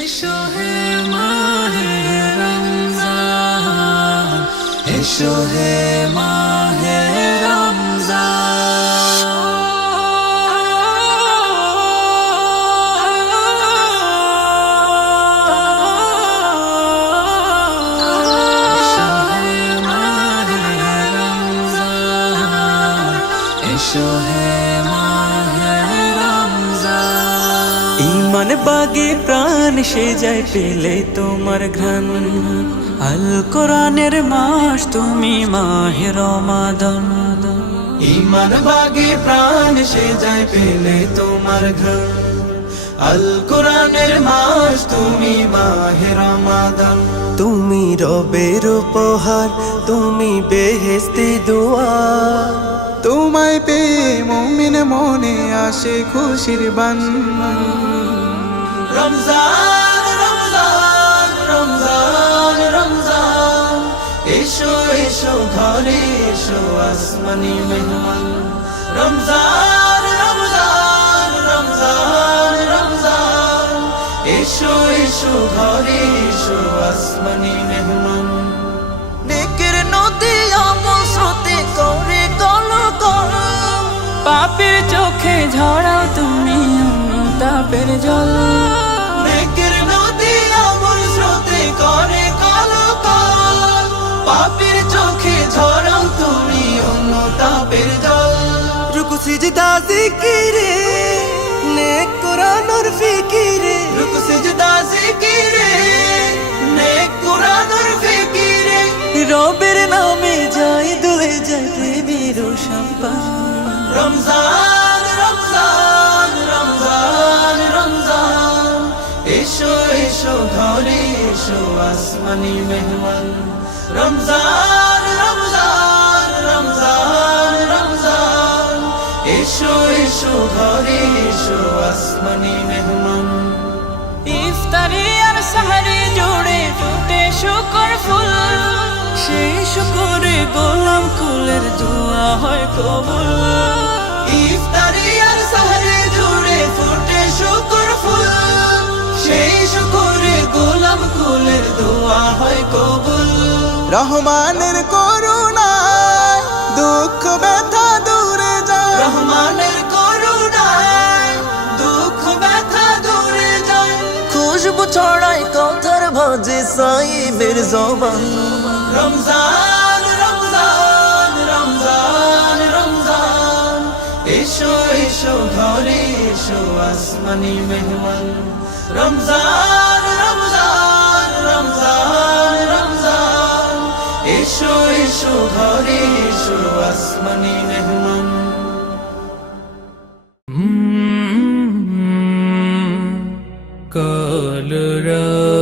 এসো হে মাহে রমজান এসো হে মাহে রমজান ইমান বাগে প্রাণ সে যায় পেলে তোমার ঘ্রাণ। আল কোরআনের মাস, তুমি মাহে রমাদান। ইমান বাগে প্রাণ সে যায় পেলে তোমার ঘর আল কোরআনের মাস, তুমি মাহে রমাদান। তুমি রবের উপহার, তুমি বেহেস্তে দোয়া। তোমায় পেয়ে মমিন মনে আসে খুশির বান। রমজান ঘরে এসো আসমানি মেহমান। রমজান রমজান রমজান রমজান। এসো এসো ঘরে এসো আসমানি মেহমান। নেকের নদী আমল স্রোতে করে কল কল পাপের চোখে ঝরাও তুমি তাপের জল। সিজদা জিকিরে নেক কোরআনের ফিকিরে। রুক সিজদা জিকিরে নেক কুরআনের ফিকিরে। রবের নামে যাই দুলে যাই প্রেমের সম্পান রমজান রমজান রমজান রমজান। এসো এসো ঘরে এসো আসমানি মেহমান। রমজান রমজান রমজান। এসো এসো, ঘরে এসো, আসমানি মেহমান। ইফতারি আর সাহারি জুড়ে ফুটে শুকর ফুল। সেই শুকরে গোলাম হয় কবুল। ইফতারি আর সাহরে জুড়ে ফুটে শুকর ফুল। সেই শুকরে গোলাম কুলের দোয়া হয় কবুল। রহমানের করুণায় জবান। রমজান রমজান রমজান রমজান। এসো এসো ঘরে এসো আসমানি মেহমান। রমজান রমজান রমজান রমজান। এসো এসো ঘরে এসো আসমানি মেহমান। কলরা